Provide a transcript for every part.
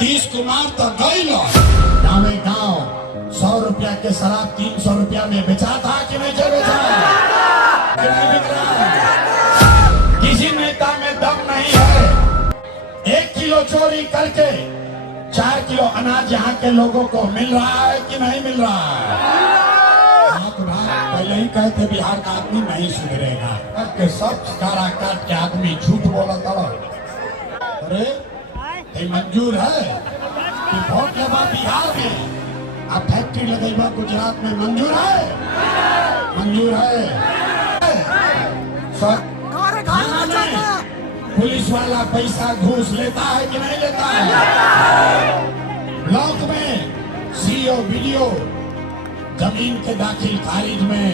नीतीश कुमार तो गई लो गाँव गाँव 100 रुपया के शराब 300 रुपया में बेचा था कि नहीं बेचा? किसी नेता में दम नहीं है। 1 किलो चोरी करके 4 किलो अनाज यहाँ के लोगों को मिल रहा है कि नहीं मिल रहा है? पहले ही कहते बिहार का आदमी नहीं सुधरेगा, के सब कारा काट के आदमी झूठ बोला था। अरे ये मंजूर है कि वोट लेवा बिहार में अब फैक्ट्री लगेगा गुजरात में? मंजूर है? मंजूर है। पुलिस वाला पैसा घूस लेता है कि नहीं लेता है? ब्लॉक में सीओ वीडियो जमीन के दाखिल खारिज में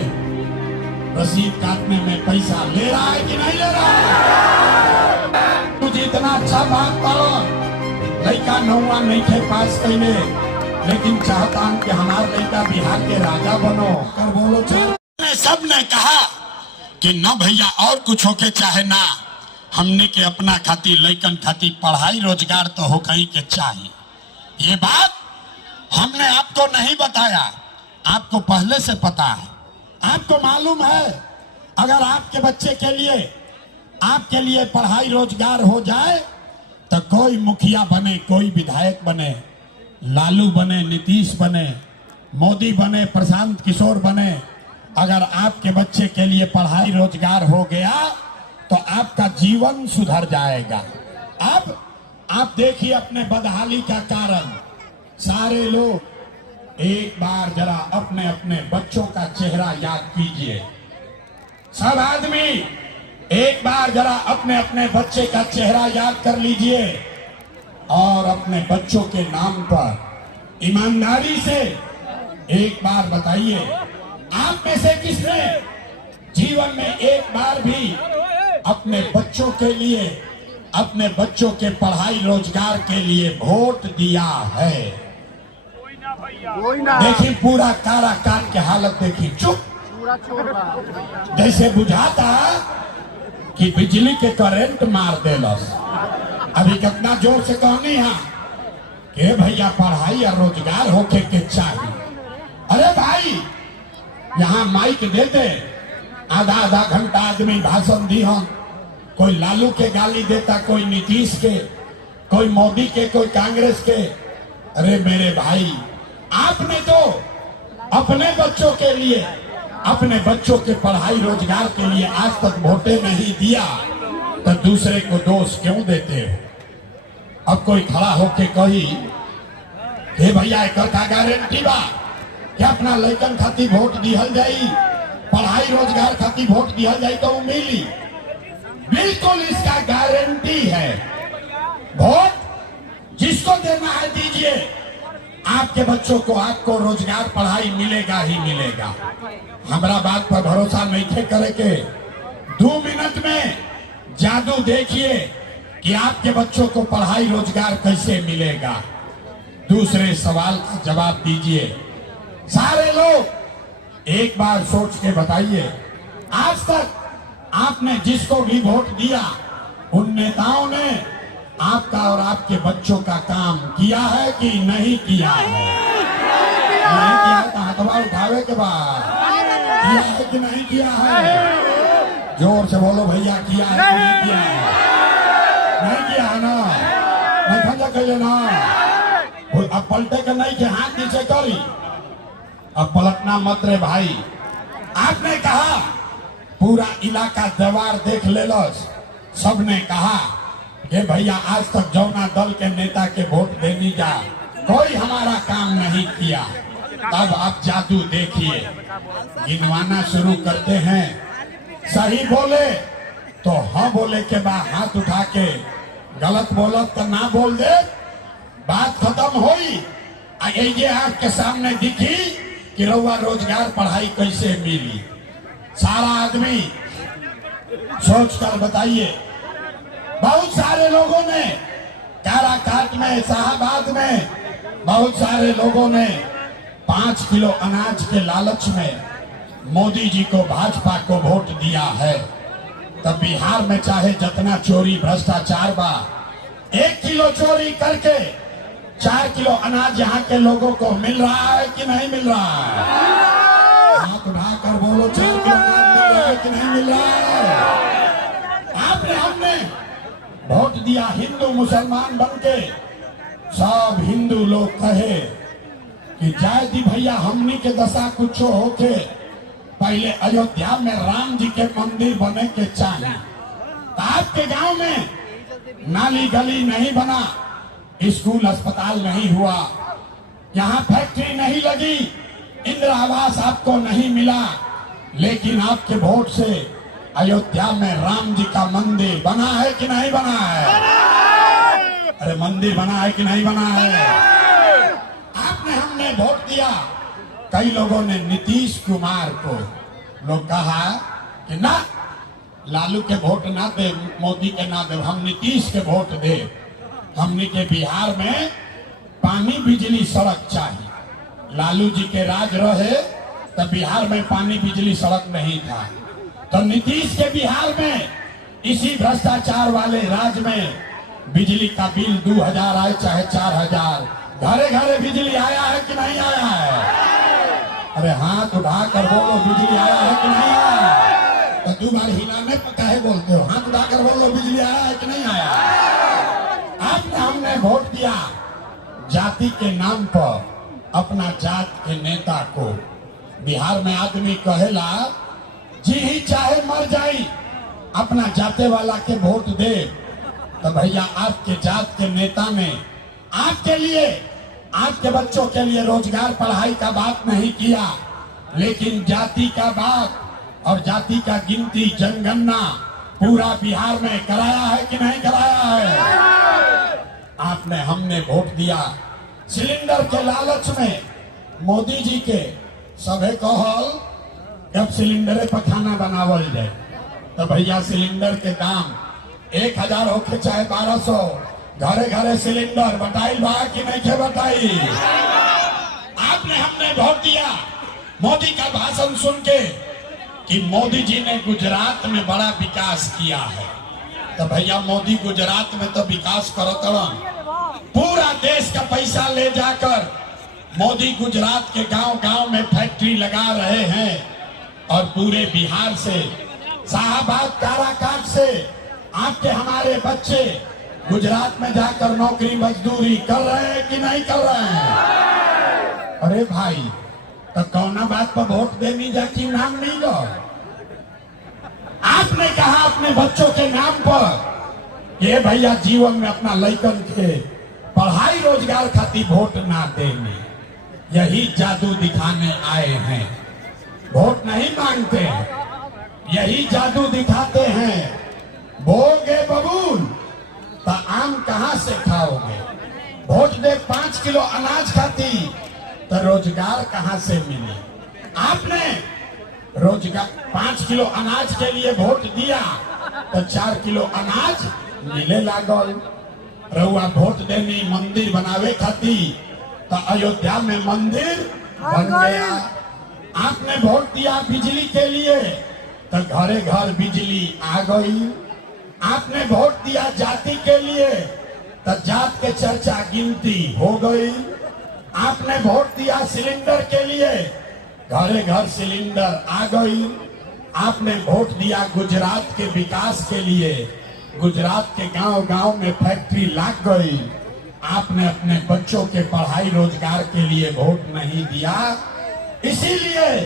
रसीद काटने में पैसा ले रहा है कि नहीं ले रहा है? तुझे इतना अच्छा बात करो, लड़का नौवा नहीं थे पास कहने, लेकिन चाहता हूं कि हमारा लड़का बिहार के राजा बनो। कर बोलो सब ने कहा कि न भैया और कुछ होके चाहे ना, हमने के अपना खातिर लड़कन खातिर पढ़ाई रोजगार तो हो कहीं के चाहिए। ये बात हमने आपको नहीं बताया, आपको पहले से पता है। आपको मालूम है अगर आपके बच्चे के लिए आपके लिए पढ़ाई रोजगार हो जाए तो कोई मुखिया बने, कोई विधायक बने, लालू बने, नीतीश बने, मोदी बने, प्रशांत किशोर बने, अगर आपके बच्चे के लिए पढ़ाई रोजगार हो गया तो आपका जीवन सुधर जाएगा। अब आप देखिए अपने बदहाली का कारण, सारे लोग एक बार जरा अपने अपने बच्चों का चेहरा याद कीजिए। सब आदमी एक बार जरा अपने अपने बच्चे का चेहरा याद कर लीजिए और अपने बच्चों के नाम पर ईमानदारी से एक बार बताइए, आप में से किसने जीवन में एक बार भी अपने बच्चों के लिए, अपने बच्चों के पढ़ाई रोजगार के लिए वोट दिया है? देखिए पूरा कारा कान के हालत देखिए, चुप, जैसे बुझाता कि बिजली के करंट मार देलस। अभी कितना जोर से कहनी है कि भैया पढ़ाई और रोजगार होके के चाहिए। अरे भाई यहाँ माइक दे दे, आधा आधा घंटा आदमी भाषण दी हम, कोई लालू के गाली देता, कोई नीतीश के, कोई मोदी के, कोई कांग्रेस के। अरे मेरे भाई आपने तो अपने बच्चों के लिए, अपने बच्चों के पढ़ाई रोजगार के लिए आज तक वोटे नहीं दिया, तो दूसरे को दोष क्यों देते हो? अब कोई खड़ा होके कही हे भैया एक का गारंटी बा कि अपना लड़कन खातिर वोट दिहल जाई, पढ़ाई रोजगार खातिर वोट दिहल जाई तो मिली। बिल्कुल इसका गारंटी है। वोट जिसको देना है दीजिए, आपके बच्चों को आपको रोजगार पढ़ाई मिलेगा ही मिलेगा। हमारा बात पर भरोसा नहीं करे के 2 मिनट में जादू देखिए कि आपके बच्चों को पढ़ाई रोजगार कैसे मिलेगा। दूसरे सवाल का जवाब दीजिए। सारे लोग एक बार सोच के बताइए, आज तक आपने जिसको भी वोट दिया उन नेताओं ने आपका और आपके बच्चों का काम किया है कि नहीं किया है? नहीं किया है तो हाथवा उठावे के बाद किया है कि नहीं किया है? जोर से बोलो भैया, किया है कि नहीं किया है? नहीं किया है ना? नहीं खंजा कहिए ना। अब पलटे के नहीं के हाथ नीचे करी, अब पलटना मत रे भाई। आपने कहा पूरा इलाका दीवार देख ले लो, सबने कहा कि भैया आज तक जौना दल के नेता के वोट देनी जा, कोई हमारा काम नहीं किया। अब आप जादू देखिए, गिनवाना शुरू करते हैं। सही बोले तो हाँ बोले के बाद हाथ उठा के, गलत बोला तो ना बोल दे, बात खत्म हुई। ये आपके सामने दिखी कि रउआ रोजगार पढ़ाई कैसे मिली। सारा आदमी सोच कर बताइए। बहुत सारे लोगों ने काराकाट में, शाहबाद में बहुत सारे लोगों ने 5 किलो अनाज के लालच में मोदी जी को, भाजपा को वोट दिया है। तब बिहार में चाहे जितना चोरी भ्रष्टाचार बा, 1 किलो चोरी करके 4 किलो अनाज यहाँ के लोगों को मिल रहा है कि नहीं मिल रहा है? हाथ उठाकर बोलो, 4 किलो अनाज मिल रहा है कि नहीं मिल रहा है? आपने हमने वोट दिया हिंदू मुसलमान बनके, सब हिंदू लोग कहे कि जय दी भैया हमनी के दशा कुछ होके पहले अयोध्या में राम जी के मंदिर बने के चाहिए। तो आपके गांव में नाली गली नहीं बना, स्कूल अस्पताल नहीं हुआ, यहाँ फैक्ट्री नहीं लगी, इंदिरा आवास आपको नहीं मिला, लेकिन आपके वोट से अयोध्या में राम जी का मंदिर बना है कि नहीं बना है? अरे मंदिर बना है कि नहीं बना है? आपने हमने वोट दिया। कई लोगों ने नीतीश कुमार को लोग कहा कि ना लालू के वोट ना दे, मोदी के ना दे, हम नीतीश के वोट दे। हमने के बिहार में पानी बिजली सड़क चाहिए। लालू जी के राज रहे तो बिहार में पानी बिजली सड़क नहीं था, तो नीतीश के बिहार में इसी भ्रष्टाचार वाले राज में बिजली का बिल 2000 आए चाहे 4000, घरे घरे बिजली आया है कि नहीं आया है? अरे हाथ उठाकर बोलो, बिजली आया है कि नहीं आया? तो 2 बार हिलाने पर काहे बोलते हो? हाथ उठाकर बोलो, बिजली आया है कि नहीं आया? आपने हमने वोट दिया जाति के नाम पर अपना जात के नेता को। बिहार में आदमी कहेला जी ही चाहे मर जाई, अपना जाते वाला के वोट दे। तो भैया आपके जात के नेता ने आपके लिए, आपके बच्चों के लिए रोजगार पढ़ाई का बात नहीं किया, लेकिन जाति का बात और जाति का गिनती जनगणना पूरा बिहार में कराया है कि नहीं कराया है? आपने हमने वोट दिया सिलेंडर के लालच में। मोदी जी के सभे कहल जब सिलेंडर पर खाना बनावल जाए, तो भैया सिलेंडर के दाम 1000 होके चाहे 1200, घरे घरे सिलेंडर बताई बा कि नहीं के बताई? आपने हमने वोट दिया मोदी का भाषण सुन के कि मोदी जी ने गुजरात में बड़ा विकास किया है। तो भैया मोदी गुजरात में तो विकास करत रहा, पूरा देश का पैसा ले जाकर मोदी गुजरात के गांव-गांव में फैक्ट्री लगा रहे हैं और पूरे बिहार से, शाहबाद, काराकाट से आपके हमारे बच्चे गुजरात में जाकर नौकरी मजदूरी कर रहे हैं कि नहीं कर रहे हैं? अरे भाई, तो कौना बात पर वोट देनी जाती नाम नहीं लो? आपने कहा अपने बच्चों के नाम पर ये भैया जीवन में अपना लड़कन के पढ़ाई रोजगार खातिर वोट ना देने, यही जादू दिखाने आए हैं। वोट नहीं मांगते हैं, यही जादू दिखाते हैं। बोगे बबूल तो आम कहां से खाओगे? वोट दे 5 किलो अनाज खाती तो रोजगार कहां से मिले? आपने रोजगार 5 किलो अनाज के लिए वोट दिया तो 4 किलो अनाज मिले लागल। रउआ वोट देनी मंदिर बनावे खाती तो अयोध्या में मंदिर बन गया। आपने वोट दिया बिजली के लिए तो घरे घर बिजली आ गई। आपने वोट दिया जाति के लिए तो जात के चर्चा गिनती हो गई। आपने वोट दिया सिलेंडर के लिए, घरे घर सिलेंडर आ गई। आपने वोट दिया गुजरात के विकास के लिए, गुजरात के गांव-गांव में फैक्ट्री लग गई। आपने अपने बच्चों के पढ़ाई रोजगार के लिए वोट नहीं दिया, इसीलिए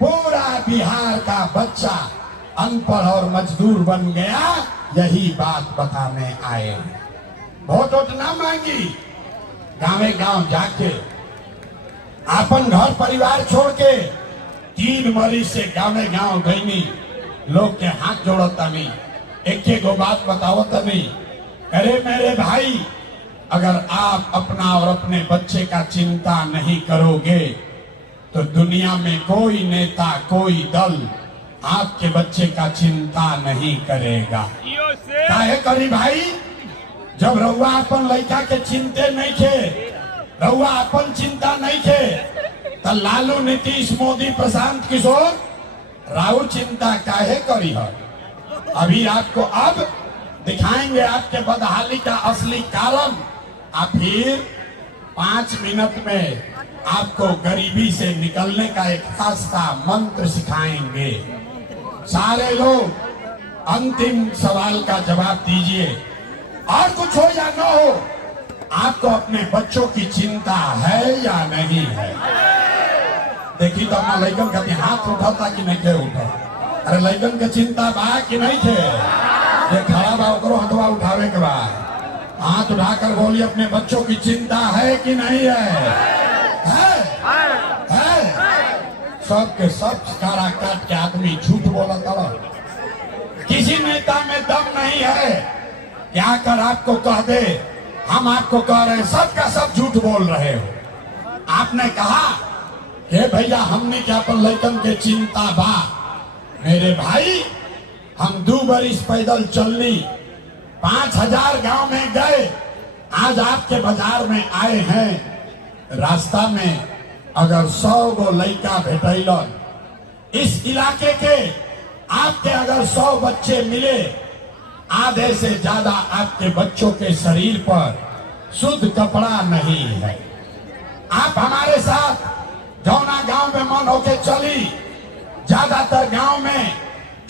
पूरा बिहार का बच्चा अनपढ़ और मजदूर बन गया। यही बात बताने आए। वोट ना मांगी, गाँवे गांव जाके अपन घर परिवार छोड़ के 3 मरीज से गाँवे गांव गईनी, लोग के हाथ जोड़ता नहीं, एक गो बात बताओ नहीं। अरे मेरे भाई, अगर आप अपना और अपने बच्चे का चिंता नहीं करोगे तो दुनिया में कोई नेता, कोई दल आपके बच्चे का चिंता नहीं करेगा। काहे करी भाई? जब रउआ अपन लड़का के चिंते नहीं थे, रउआ अपन चिंता नहीं थे, तो लालू, नीतीश, मोदी, प्रशांत किशोर राहुल चिंता काहे करी है? अभी आपको अब दिखाएंगे आपके बदहाली का असली कारण। आप फिर 5 मिनट में आपको गरीबी से निकलने का एक रास्ता मंत्र सिखाएंगे। सारे लोग अंतिम सवाल का जवाब दीजिए। और कुछ हो या न हो, आपको अपने बच्चों की चिंता है या नहीं है? देखी तो अपना लड़कन का हाथ उठाता कि नहीं के उठा? अरे लड़कन के चिंता बा कि नहीं थे? ये खड़ा बा करो, हथवा उठावे के बाद हाथ उठाकर बोलिए, अपने बच्चों की चिंता है कि नहीं है? सबके सब कारा काट के आदमी झूठ बोला था। किसी नेता में दम नहीं है क्या कर आपको कह दे हम आपको कह रहे हैं, सबका सब झूठ बोल रहे हो। आपने कहा कि भैया हमने क्या पर लड़कन के चिंता बा। मेरे भाई, हम 2 बरिस पैदल चलनी, 5000 गांव में गए, आज आपके बाजार में आए हैं। रास्ता में अगर 100 गो लड़का भेटैलन, इस इलाके के आपके अगर 100 बच्चे मिले, आधे से ज्यादा आपके बच्चों के शरीर पर शुद्ध कपड़ा नहीं है। आप हमारे साथ जौना गांव में मन होके चली, ज्यादातर गांव में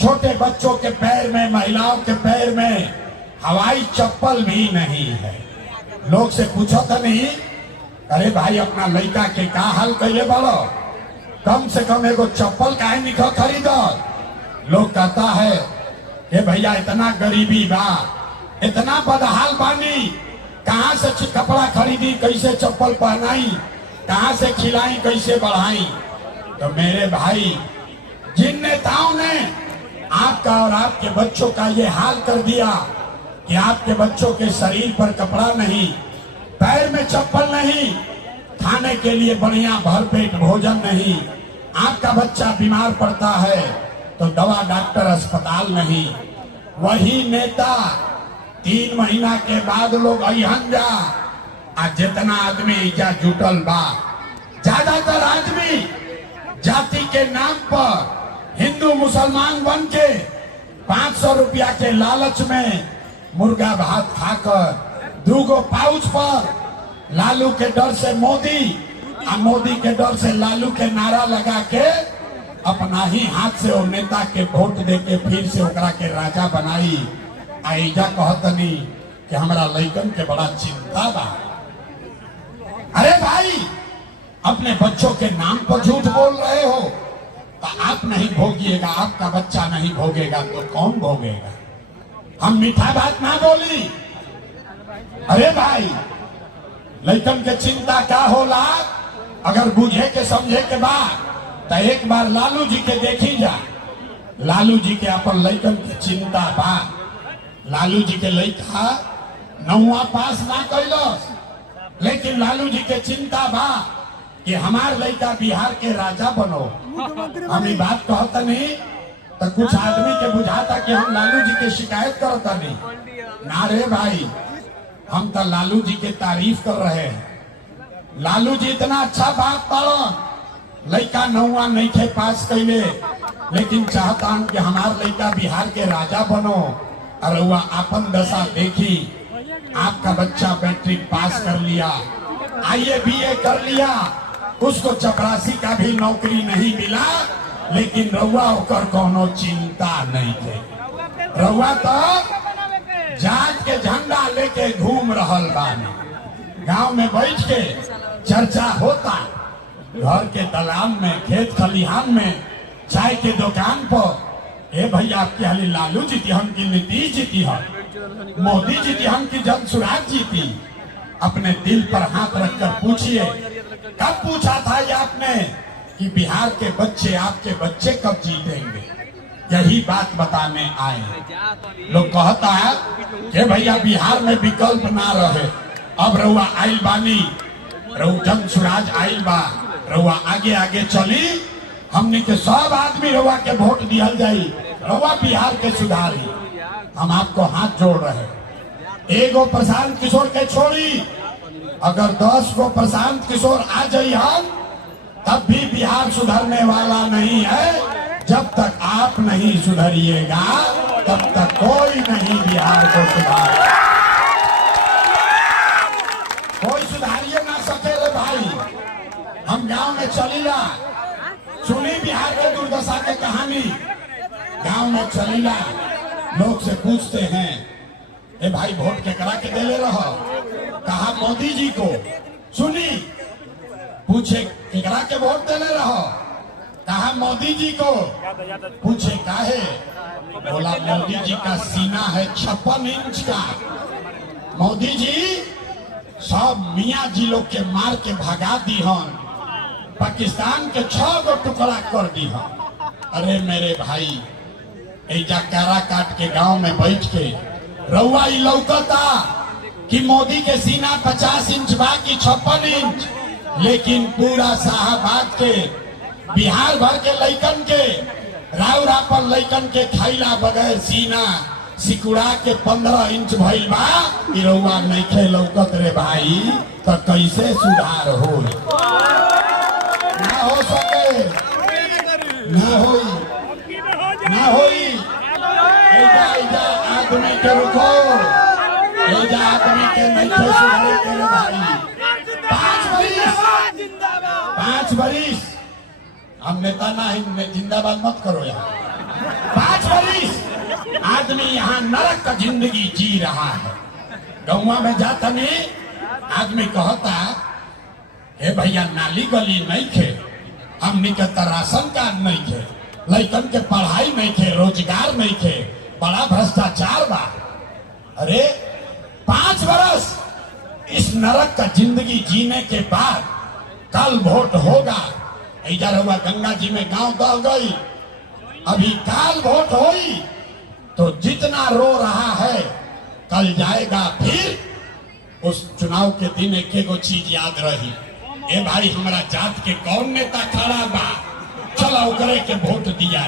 छोटे बच्चों के पैर में, महिलाओं के पैर में हवाई चप्पल भी नहीं है। लोग से पूछो तो नहीं, अरे भाई अपना लड़का के का हाल कैले बड़ो, कम से कम एगो चप्पल काहे निकल खरीदो। लोग कहता है कि भैया इतना गरीबी बा, इतना बदहाल बानी, कहाँ से कपड़ा खरीदी, कैसे चप्पल पहनाई, कहाँ से खिलाई, कैसे बढ़ाई। तो मेरे भाई, जिन नेताओं ने आपका और आपके बच्चों का ये हाल कर दिया कि आपके बच्चों के शरीर पर कपड़ा नहीं, पैर में चप्पल नहीं, खाने के लिए बढ़िया भरपेट भोजन नहीं, आपका बच्चा बीमार पड़ता है तो दवा डॉक्टर अस्पताल नहीं, वही नेता 3 महीना के बाद लोग अहन जा। आज जितना आदमी इजा जुटल बा, ज्यादातर आदमी जाति के नाम पर हिंदू मुसलमान बन के 500 रुपया के लालच में मुर्गा भात खाकर 2 गो पाउच पर लालू के डर से मोदी और मोदी के डर से लालू के नारा लगा के अपना ही हाथ से वो नेता के वोट दे के फिर से ओकरा के राजा बनाई। आईजा कहतनी कि हमारा लड़कन के बड़ा चिंता बा। अरे भाई, अपने बच्चों के नाम पर झूठ बोल रहे हो तो आप नहीं भोगिएगा, आपका बच्चा नहीं भोगेगा तो कौन भोगेगा? हम मीठा बात ना बोली। अरे भाई, लड़कन के चिंता क्या होला, अगर बुझे के समझे के बाद तो एक बार लालू जी के देखी जा। लालू जी के अपन लड़कन की चिंता बा। लालू जी के लड़का 9वां पास ना कैलस, लेकिन लालू जी के चिंता बा कि हमार लड़का बिहार के राजा बनो। हम ये बात कहता नहीं तो कुछ आदमी के बुझाता कि हम लालू जी के शिकायत करता नहीं ना। रे भाई, हम तो लालू जी के तारीफ कर रहे हैं। लालू जी इतना अच्छा बात पढ़ो, लड़का 9वां नहीं थे पास कैले, लेकिन चाहता हूं कि हमार लड़का बिहार के राजा बनो। और वह अपन दशा देखी, आपका बच्चा मैट्रिक पास कर लिया, IAS BA कर लिया, उसको चपरासी का भी नौकरी नहीं मिला, लेकिन रउआ होकर कोनो चिंता नहीं थे। रउआ तो जात के झंडा लेके घूम रहल बानी। गांव में बैठ के चर्चा होता, घर के दलान में, खेत खलिहान में, चाय के दुकान पर, ए भैया आपके हाली लालू जीती, हम की नीतीश जीती है, मोदी जीती, हम की जनसुराज जीती। अपने दिल पर हाथ रखकर पूछिए, कब पूछा था ये आपने कि बिहार के बच्चे, आपके बच्चे कब जीतेंगे? यही बात बताने आए। लोग कहता है कि भैया बिहार में विकल्प ना रहे, अब रउआ आइल बानी, रउ जनसुराज आइल बा, रउआ आगे आगे चली, हमने के सब आदमी रउआ के वोट दिहल जाई, रउआ बिहार के सुधारी। हम आपको हाथ जोड़ रहे। एगो प्रशांत किशोर के छोड़ी, अगर 10 गो प्रशांत किशोर आ जाइए तब भी बिहार सुधरने वाला नहीं है। जब तक आप नहीं सुधरिएगा तब तक कोई नहीं बिहार को सुधार, कोई सुधार आइए ना सकेले भाई, हम गांव में चलीला, सुनी बिहार के दुर्दशा के कहानी। गांव में चलीला, लोग से पूछते हैं, ए भाई वोट केकरा के देले रहो? कहा मोदी जी को। सुनी, पूछे केकरा के वोट देले रहो? कहा मोदी जी को। पूछे काहे? बोला मोदी जी का सीना है 56 इंच का। मोदी जी सब मियाँ जी लोग के मार के भगा दी हन, पाकिस्तान के 6 गो टुकड़ा कर दी हन। अरे मेरे भाई, एजा कारा काट के गांव में बैठ के रउआ ई लौकता कि मोदी के सीना 50 इंच बा कि 56 इंच, लेकिन पूरा शाहबाद के बिहार भर के लइकन के राउरा पर लइकन के खैला बगैर सीना सिकुड़ा के 15 इंच भइल बा। ई रउआ नइखे लौकत रे भाई, तो कैसे सुधार हो? ना हो सके, ना होई, ना होई। एजा आदमी के रुको, एजा आदमी के नइखे सुधारे के रे भाई। 5 बरिस हम नेता ना ही, जिंदाबाद मत करो यार। 5 बरिस आदमी यहाँ नरक का जिंदगी जी रहा है। गौवा में जाता नहीं, आदमी कहता हे भैया नाली गली नहीं थे, हमनी के राशन कार्ड नहीं थे, लइकन के पढ़ाई नहीं थे, रोजगार नहीं थे, बड़ा भ्रष्टाचार बा। अरे 5 बरस इस नरक का जिंदगी जीने के बाद कल वोट होगा। इधर हुआ गंगा जी में गांव दह गई, अभी काल वोट होई तो जितना रो रहा है कल जाएगा फिर। उस चुनाव के दिन एक एगो चीज याद रही, ए भाई हमारा जात के कौन नेता खड़ा बा, चलो ओकरे के वोट दिया।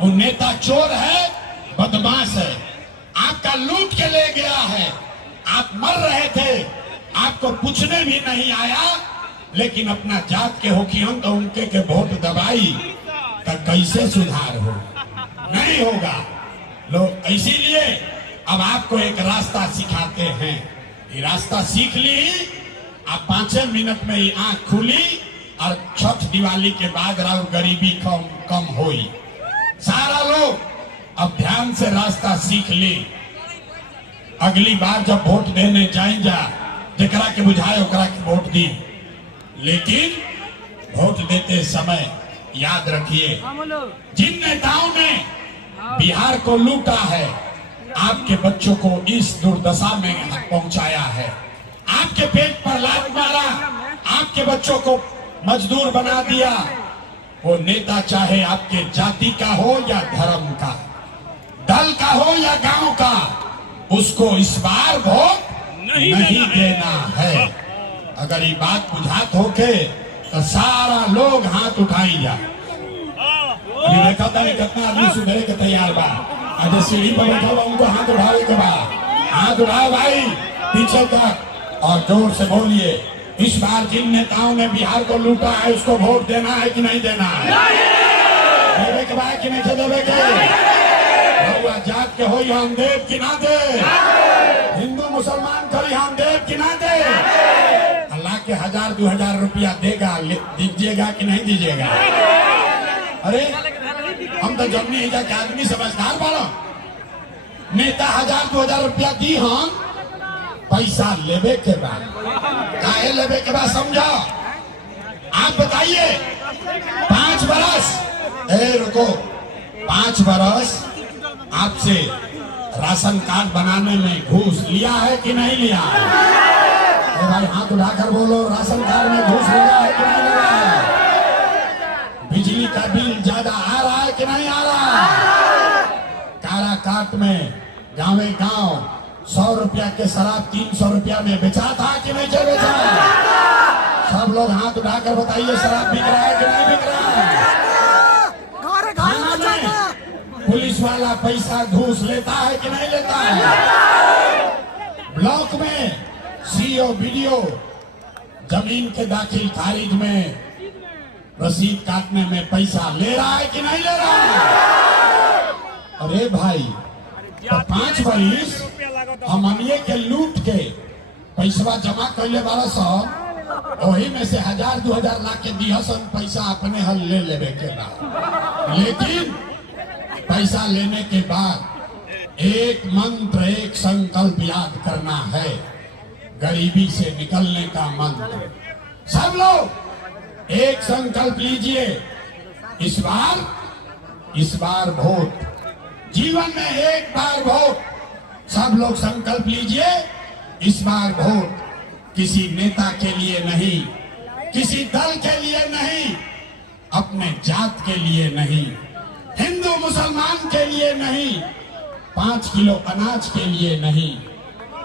वो नेता चोर है, बदमाश है, आपका लूट के ले गया है, आप मर रहे थे, आपको पूछने भी नहीं आया, लेकिन अपना जात के होकियन तो उनके के वोट दबाई, तो कैसे सुधार हो? नहीं होगा। लोग इसीलिए अब आपको एक रास्ता सिखाते हैं, ये रास्ता सीख ली, आप 5 मिनट में ही आंख खुली और छठ दिवाली के बाद राव गरीबी कम होई। सारा लोग अब ध्यान से रास्ता सीख ली। अगली बार जब वोट देने जाए जा, जकरा के बुझाए ओकरा के वोट दी, लेकिन वोट देते समय याद रखिए, जिन नेताओं ने बिहार को लूटा है, आपके बच्चों को इस दुर्दशा में पहुंचाया है, आपके पेट पर लात मारा, आपके बच्चों को मजदूर बना दिया। वो नेता चाहे आपके जाति का हो या धर्म का, दल का हो या गांव का, उसको इस बार वोट नहीं देना है। अगर ये बात बुझात होके तो सारा लोग हाथ उठाई जा। अभी देखा था कितना आदमी सुधरे के तैयार बा, आज सीढ़ी पर बैठा हुआ उनको हाथ उठावे के बा। हाथ उठाओ भाई पीछे तक और जोर से बोलिए, इस बार जिन नेताओं ने बिहार को लूटा है उसको वोट देना है कि नहीं देना है? देवे के बाद कि नहीं देवे के? रउआ जात के हो हम देव कि ना दे? हिंदू मुसलमान करी हम देव कि ना दे? अल्लाह के 1000-2000 रुपया देगा, दीजिएगा कि नहीं दीजिएगा? अरे हम तो जब नहीं जाके आदमी समझदार वाला, नेता 1000-2000 रुपया दी हम, पैसा लेवे के बाद काहे लेवे के बाद समझो। आप बताइए 5 बरस, रुको, 5 बरस आपसे राशन कार्ड बनाने में घूस लिया है कि नहीं लिया? भाई हाथ उठाकर बोलो, राशन कार्ड में घूस लिया है कि नहीं लिया? बिजली का बिल ज्यादा आ रहा है कि नहीं आ रहा? काराकाट में गाँवे गांव 100 रुपया के शराब 300 रुपया में बेचा था कि नहीं बेचा? सब लोग हाथ उठाकर बताइए, शराब बिक रहा है कि नहीं बिक रहा है? पुलिस वाला पैसा घूस लेता है कि नहीं लेता है? ब्लॉक में सीओ वीडियो जमीन के दाखिल खारिज में रसीद काटने में पैसा ले रहा है कि नहीं ले रहा है? अरे भाई, तो 5 बरिस हमनिए के लूट के पैसा जमा कैले वाला सब वही में से 1000-2000 ला के दिया सन पैसा अपने हल ले लेवे के बाद। लेकिन पैसा लेने के बाद एक मंत्र, एक संकल्प याद करना है, गरीबी से निकलने का मंत्र। सब लोग एक संकल्प लीजिए, इस बार वोट, जीवन में एक बार वोट। सब लोग संकल्प लीजिए, इस बार वोट किसी नेता के लिए नहीं, किसी दल के लिए नहीं, अपने जात के लिए नहीं, हिंदू मुसलमान के लिए नहीं, 5 किलो अनाज के लिए नहीं,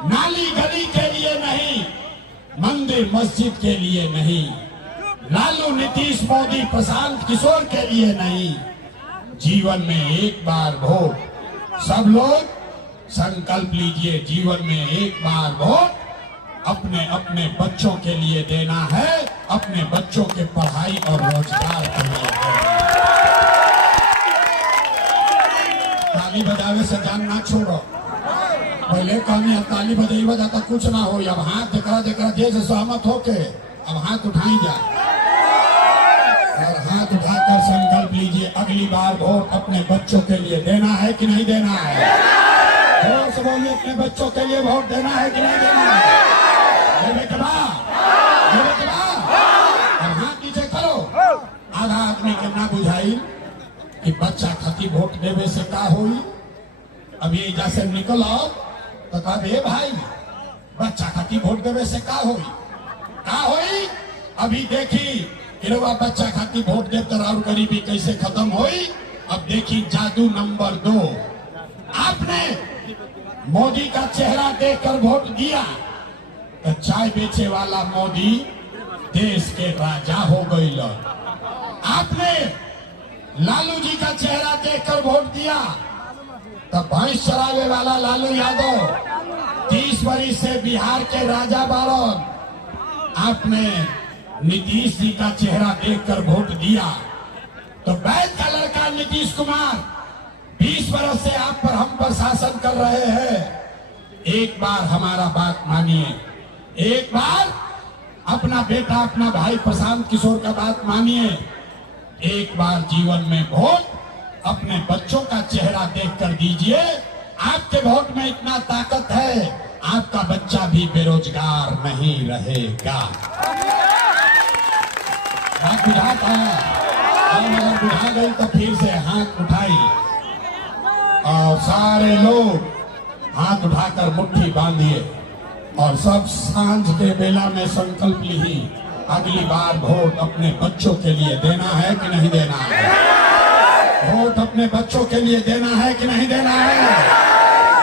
नाली गली के लिए नहीं, मंदिर मस्जिद के लिए नहीं, लालू नीतीश मोदी प्रशांत किशोर के लिए नहीं, जीवन में एक बार वोट। सब लोग संकल्प लीजिए, जीवन में एक बार वोट अपने अपने बच्चों के लिए देना है, अपने बच्चों के पढ़ाई और रोजगार के लिए देना है। ताली बजावे से जान ना छोड़ो। पहले कहनी अब ताली बजेबा जाता कुछ ना हो, अब हाथ जकरा जैसे सहमत होके अब हाथ उठाई जा और हाथ उठाकर संकल्प लीजिए, अगली बार वोट अपने बच्चों के लिए देना है कि नहीं देना है? जोर से बोलिए, अपने बच्चों के लिए वोट देना है कि नहीं देना है? अब हाथ नीचे करो। आधा आदमी के ना बुझाई कि बच्चा खातिर वोट देवे से का होई। अभी जैसे निकलो तो कहे भाई बच्चा खातिर वोट देवे से का होई। अभी देखी कि बच्चा खातिर वोट दे तो और गरीबी कैसे खत्म होई। अब देखी जादू नंबर 2, आपने मोदी का चेहरा देखकर वोट दिया तो चाय बेचे वाला मोदी देश के राजा हो गई। आपने लालू जी का चेहरा देखकर वोट दिया तो भैंस चरावे वाला लालू यादव 30 वर्ष से बिहार के राजा बारन। आपने नीतीश जी का चेहरा देखकर वोट दिया तो बैद का लड़का नीतीश कुमार 20 वर्ष से आप पर हम पर शासन कर रहे हैं। एक बार हमारा बात मानिए, एक बार अपना बेटा अपना भाई प्रशांत किशोर का बात मानिए। एक बार जीवन में वोट अपने बच्चों का चेहरा देखकर दीजिए। आपके वोट में इतना ताकत है, आपका बच्चा भी बेरोजगार नहीं रहेगा। बात बुझाता है, और अगर बुझा गई तो फिर से हाथ उठाई और सारे लोग हाथ उठाकर मुट्ठी बांधिए और सब सांझ के बेला में संकल्प ली, अगली बार वोट अपने बच्चों के लिए देना है कि नहीं देना है? वोट अपने बच्चों के लिए देना है कि नहीं देना है?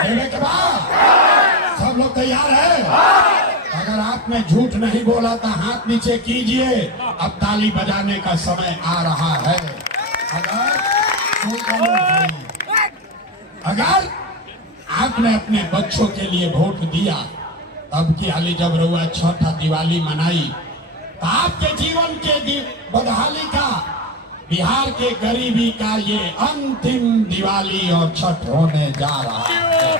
देने के बाद सब लोग तैयार है? अगर आपने झूठ नहीं बोला तो हाथ नीचे कीजिए। अब ताली बजाने का समय आ रहा है। अगर आपने अपने बच्चों के लिए वोट दिया, तब की हाली जब रउआ छठ दिवाली मनाई तो आपके जीवन के बदहाली का, बिहार के गरीबी का ये अंतिम दिवाली और छठ होने जा रहा है।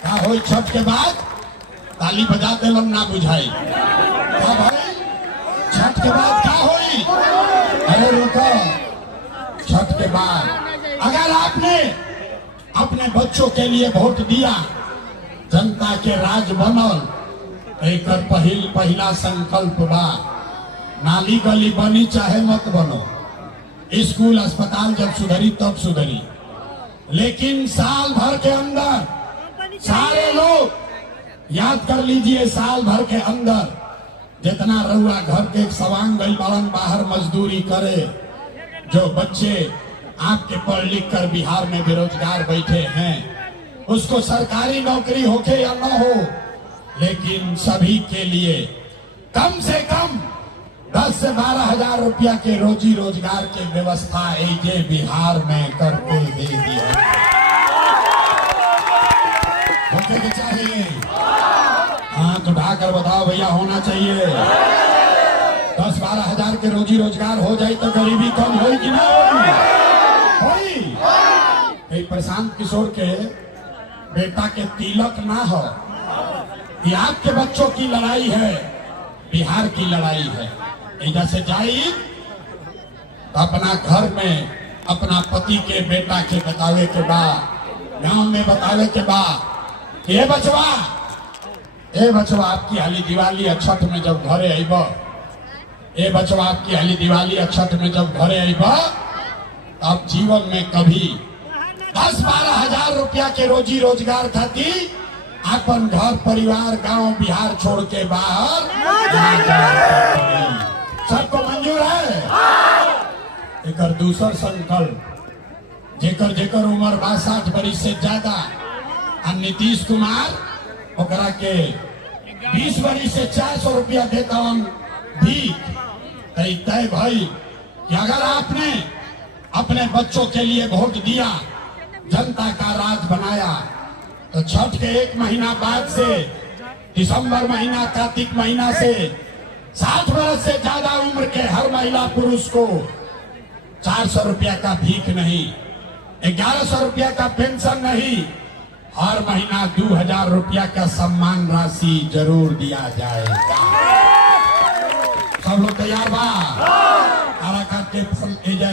क्या हो छठ के बाद? ताली बजाते लोग ना बुझाई। क्या भाई छठ के बाद क्या होई? अरे रुको, छठ के बाद अगर आपने अपने बच्चों के लिए वोट दिया, जनता के राज बनल, एक पहला संकल्प बा, नाली गली बनी चाहे मत बनो, स्कूल अस्पताल जब सुधरी तब सुधरी, लेकिन साल भर के अंदर सारे लोग याद कर लीजिए, साल भर के अंदर जितना रउआ घर के सवांग गई बालन बाहर मजदूरी करे, जो बच्चे आपके पढ़ लिख कर बिहार में बेरोजगार बैठे हैं, उसको सरकारी नौकरी होके या न हो, लेकिन सभी के लिए कम से कम 10 से 12 हजार रुपया के रोजी रोजगार की व्यवस्था ये बिहार में करके दे दिया। होने के चाहिए, हाथ उठाकर बताओ भैया, होना चाहिए। 10-12 हजार के रोजी रोजगार हो जाए तो गरीबी कम होगी कि ना होगी? प्रशांत किशोर के बेटा के तिलक ना हो। ये आपके बच्चों की लड़ाई है, बिहार की लड़ाई है। इधर से जाई तो अपना घर में अपना पति के बेटा के बतावे के बाद, गांव में बतावे के बाद, ये बचवा आपकी हाली दिवाली अक्षत में जब घरे आईब, ये बचवा आपकी हाली दिवाली अक्षत में जब घरे आईब, तब जीवन में कभी 10-12 हजार रुपया के रोजी रोजगार खाती अपन घर परिवार गांव बिहार छोड़ के बाहर सबको मंजूर है। एक दूसर संकल्प जेकर जेकर उम्र 62 वर्ष से ज्यादा, और नीतीश कुमार ओकरा के 20 वर्ष से 400 रुपया देता हम भीख। तय भाई कि अगर आपने अपने बच्चों के लिए वोट दिया, जनता का राज बनाया, तो छठ के 1 महीना बाद से दिसंबर महीना कार्तिक महीना से 60 वर्ष से ज्यादा उम्र के हर महिला पुरुष को 400 रुपया का भीख नहीं, 1100 रुपया का पेंशन नहीं, हर महीना 2000 रुपया का सम्मान राशि जरूर दिया जाएगा। सब लोग तैयार बा? के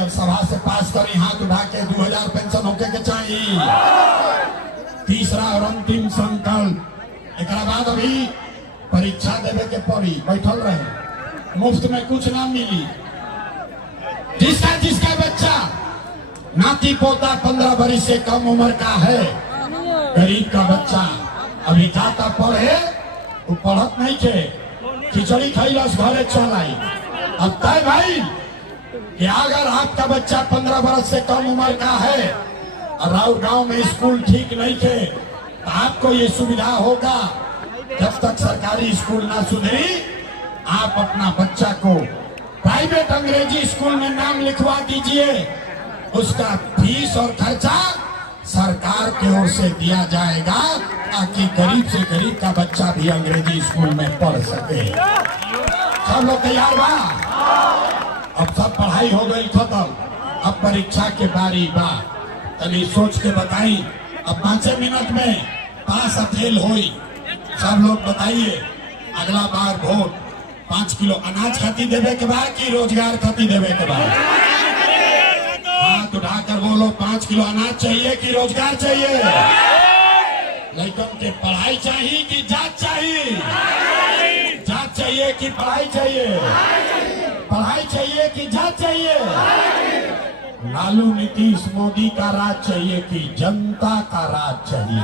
सभा से पास करी, हाथ उठा के 2000 पेंशन होके के चाहिए। तीसरा और अंतिम संकल्प, एक बाद अभी परीक्षा देवे के पड़ी, बैठल रहे, मुफ्त में कुछ ना मिली। जिसका बच्चा नाती पोता 15 वर्ष से कम उम्र का है, गरीब का बच्चा अभी जाता पढ़े, वो पढ़त नहीं थे, खिचड़ी खैलस घरे चल आई। अब तय भाई कि अगर आपका बच्चा 15 वर्ष से कम उम्र का है और राउर गांव में स्कूल ठीक नहीं थे, तो आपको ये सुविधा होगा, जब तक सरकारी स्कूल ना सुधरी, आप अपना बच्चा को प्राइवेट अंग्रेजी स्कूल में नाम लिखवा दीजिए। उसका फीस और खर्चा सरकार की ओर से दिया जाएगा, ताकि गरीब से गरीब का बच्चा भी अंग्रेजी स्कूल में पढ़ सके। सब लोग तैयार बा? अब सब पढ़ाई हो गई खत्म, अब परीक्षा के बारी बा। तभी सोच के बताई, अब 5 मिनट में पास फेल होई। सब लोग बताइए, अगला बार वोट 5 किलो अनाज खाती देवे के बाद कि रोजगार खाती देवे के बाद? हाथ उठाकर बोलो, 5 किलो अनाज चाहिए कि रोजगार चाहिए? लड़कन के पढ़ाई चाहिए कि जात चाहिए? जात चाहिए कि पढ़ाई चाहिए? पढ़ाई चाहिए कि जात चाहिए? लालू नीतीश मोदी का राज चाहिए कि जनता का राज चाहिए?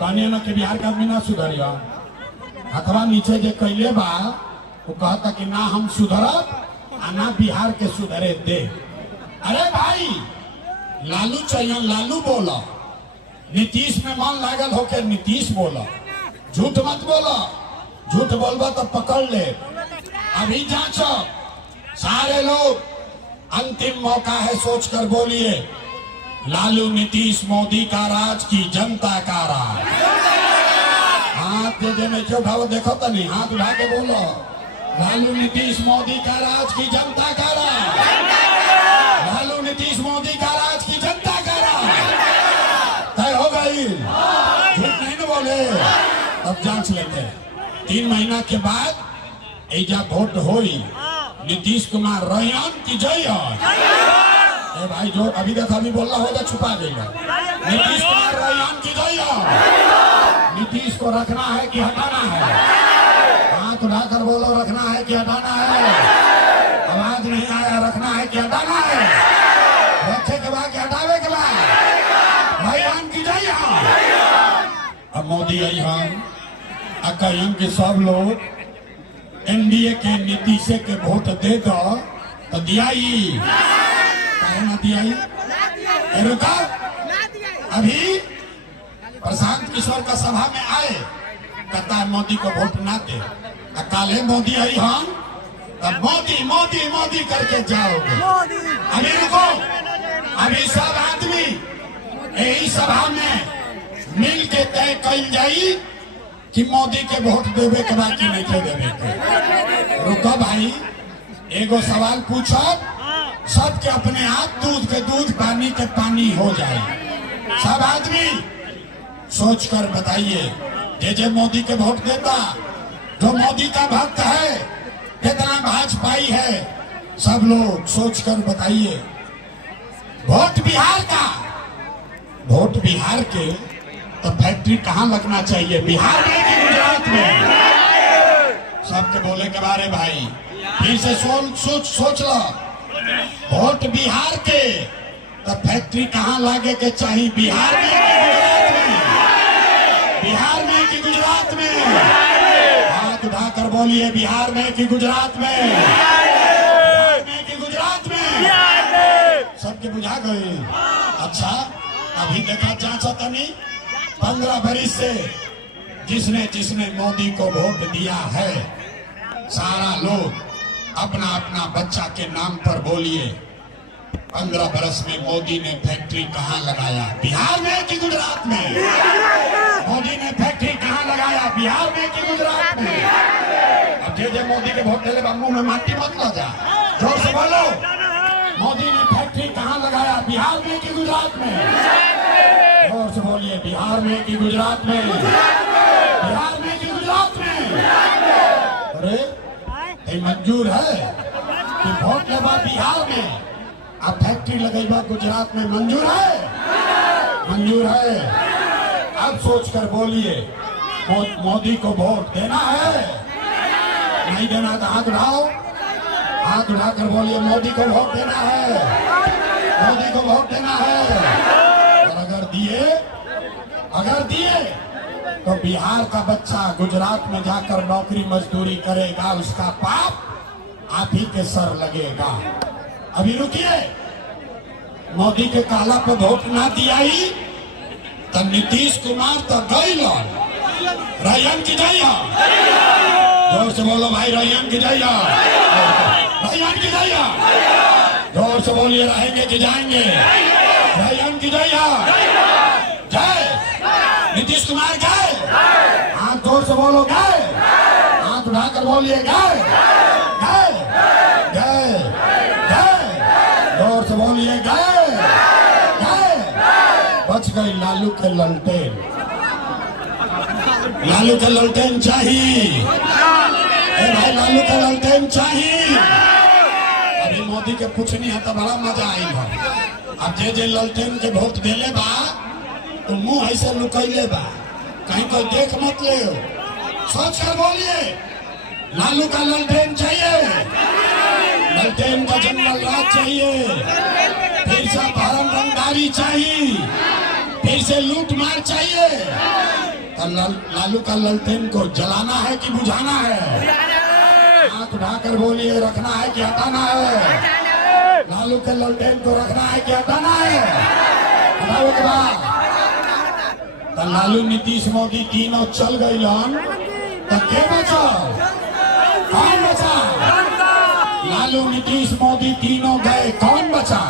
कहने न कि बिहार का आदमी ना सुधरिया, अथवा नीचे जे कैले बा वो कहता कि ना हम सुधरब आ ना बिहार के सुधरे दे। अरे भाई, लालू चाहिए, लालू बोला, नीतीश में मन लागल होके नीतीश बोला, झूठ मत बोला, झूठ बोलबा तो पकड़ ले। अभी जांचो सारे लोग, अंतिम मौका है, सोचकर बोलिए, लालू नीतीश मोदी का राज की जनता का राज? हाथ दे में क्यों उठाओ, देखो तो नहीं, हाथ उठा के बोलो, लालू नीतीश मोदी का राज की जनता का राज? लालू नीतीश मोदी का राज की जनता का राज? तय हो गई, झूठ नहीं न बोले। अब जांच लेते हैं, 3 महीना के बाद एजा वोट होई, नीतीश कुमार रहियन की जइयन? ए भाई, जो अभी तक अभी बोलना होगा छुपा देगा। नीतीश कुमार रहियन की जइयन? नीतीश को रखना है कि हटाना है? हाथ उठाकर बोलो, रखना है कि हटाना है? आवाज नहीं आया, रखना है कि हटाना है? रखे के बाद हटावे के बाद रहियन की जइयन? अब मोदी आई हम अकयन के सब लोग एनडीए के नीतीश के वोट दे दो, तो दिया ही ना दिया ही? रुका, अभी प्रशांत किशोर का सभा में आए, कहता है मोदी को वोट ना दे। काले मोदी आई हम, तब मोदी मोदी मोदी करके जाओगे। अभी रुको, अभी सब आदमी यही सभा में मिल के तय कल जाई कि मोदी के वोट देवे के बाद नहीं के देवे के। रुको भाई, एगो सवाल पूछो, सबके अपने आप दूध के दूध पानी के पानी हो जाए। सब आदमी सोच कर बताइए, जे मोदी के वोट देता, जो मोदी का भक्त है, कितना भाजपाई है, सब लोग सोच कर बताइए। वोट बिहार का, वोट बिहार के, तो फैक्ट्री कहाँ लगना चाहिए, बिहार में कि गुजरात में? सबके बोले के बारे भाई फिर से सोच लो। वोट बिहार के, तो फैक्ट्री कहाँ लागे के चाहिए, बिहार में कि गुजरात में? बिहार में कि गुजरात में? हाथ उठाकर बोलिए, बिहार में कि गुजरात में? बिहार में कि गुजरात में? सबके बुझा गए। अच्छा, अभी देखा चाचा तनी 15 बरिस से जिसने जिसने मोदी को वोट दिया है, सारा लोग अपना अपना बच्चा के नाम पर बोलिए, 15 बरस में मोदी ने फैक्ट्री कहाँ लगाया, बिहार में कि गुजरात में? मोदी ने फैक्ट्री कहाँ लगाया, बिहार में कि गुजरात में? अब जे मोदी के वोट ले मुंह में माटी मत ला जा, जोर से बोलो, मोदी ने फैक्ट्री कहाँ लगाया, बिहार में कि गुजरात में? जोर से बोलिए, बिहार में कि गुजरात में? बिहार में कि गुजरात में? अरे ये मंजूर है कि वोट लेवा बिहार में, अब फैक्ट्री लगेगा गुजरात में, मंजूर है? मंजूर है। अब सोचकर बोलिए, मोदी को वोट देना है, नहीं देना तो हाथ उठाओ, हाथ उठाकर बोलिए, मोदी को वोट देना है, मोदी को वोट देना है। और अगर दिए तो बिहार का बच्चा गुजरात में जाकर नौकरी मजदूरी करेगा, उसका पाप आप ही के सर लगेगा। अभी रुकिए, मोदी के काला पर वोट ना दिया ही तो नीतीश कुमार तो गई लो, रैयन की जाइया, जोर से बोलो भाई, रैयन की जाइया, रैयन की जाइया, जोर से बोलिए, रहेंगे कि जाएंगे, रैयन की जाइया, जय नीतीश कुमार गए, हाथ जोर से बोलो गए, हाथ उठाकर बोलिए गए, गए, गए, गए, जोर से बोलिए गए, गए। बच गई लालू के ललटेन, लालू के ललटेन चाहिए, भाई लालू के ललटेन चाहिए। अभी मोदी के कुछ नहीं है तो बड़ा मजा आई है। अब जे ललटेन के वोट देले बा तो मुंह ऐसे लुकैले बा, कहीं कोई देख मत ले, सोच कर बोलिए, लालू का ललटेन चाहिए, ललटेन का जंगल राज चाहिए, फिर से भरम रंगदारी चाहिए, फिर से लूट मार चाहिए। तो लालू का ललटेन को जलाना है कि बुझाना है? हाथ उठाकर बोलिए, रखना है कि हटाना है? लालू के ललटेन को रखना है कि हटाना है? हटाओ के बाद तो लालू नीतीश मोदी तीनों चल गई लन, तो के बचा, कौन बचा? लालू नीतीश मोदी तीनों गए, कौन बचा?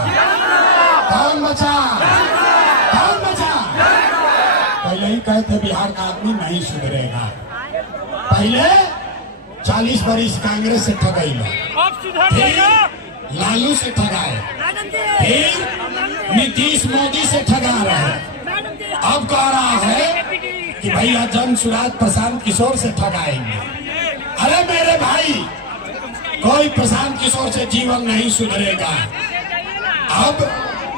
कौन बचा? कौन बचा? पहले ही कहते बिहार का आदमी नहीं सुधरेगा, पहले 40 बरिस कांग्रेस से ठगाई लो, फिर लालू से ठगाए, फिर नीतीश मोदी से ठगा रहे, अब कह रहा है कि भैया जन सुराज प्रशांत किशोर से ठगाएंगे। अरे मेरे भाई, कोई प्रशांत किशोर से जीवन नहीं सुधरेगा। अब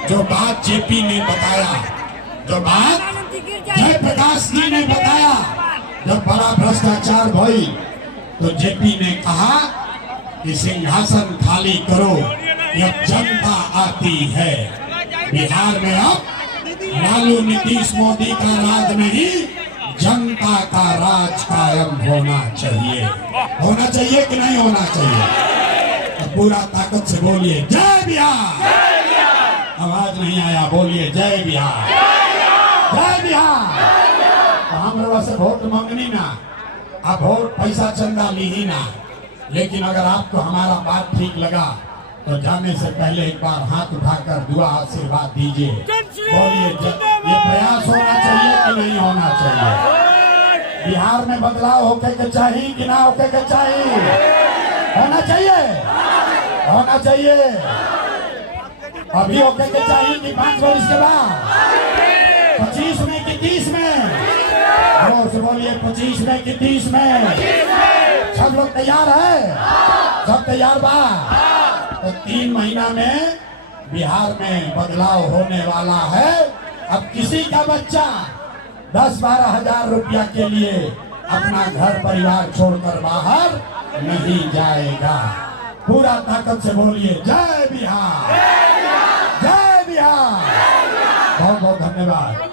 जो बात जेपी ने बताया, जो बात जयप्रकाश जी ने बताया, जब बड़ा भ्रष्टाचार भई तो जेपी ने कहा कि सिंहासन खाली करो, जब जनता आती है। बिहार में अब लालू नीतीश मोदी का राज नहीं, जनता का राज कायम होना चाहिए। होना चाहिए कि नहीं होना चाहिए? तो पूरा ताकत से बोलिए जय बिहार। आवाज नहीं आया, बोलिए जय बिहार, जय बिहार। तो हम लोगों से वोट मांगनी ना, अब वोट पैसा चंदा ली ही ना, लेकिन अगर आपको हमारा बात ठीक लगा तो जाने से पहले एक बार हाथ उठाकर दुआ आशीर्वाद दीजिए। बोलिए ये प्रयास होना चाहिए कि नहीं होना चाहिए? बिहार में बदलाव होके के चाहिए कि ना होके के चाहिए? होना चाहिए, होना चाहिए। अभी होके के चाहिए कि 5 वर्ष के बाद? जोर से बोलिए 25 में कि 30 में? सब लोग तैयार है? सब तैयार बा? तो 3 महीना में बिहार में बदलाव होने वाला है। अब किसी का बच्चा 10-12 हजार रुपया के लिए अपना घर परिवार छोड़कर बाहर नहीं जाएगा। पूरा ताकत से बोलिए जय बिहार, जय बिहार। बहुत बहुत धन्यवाद।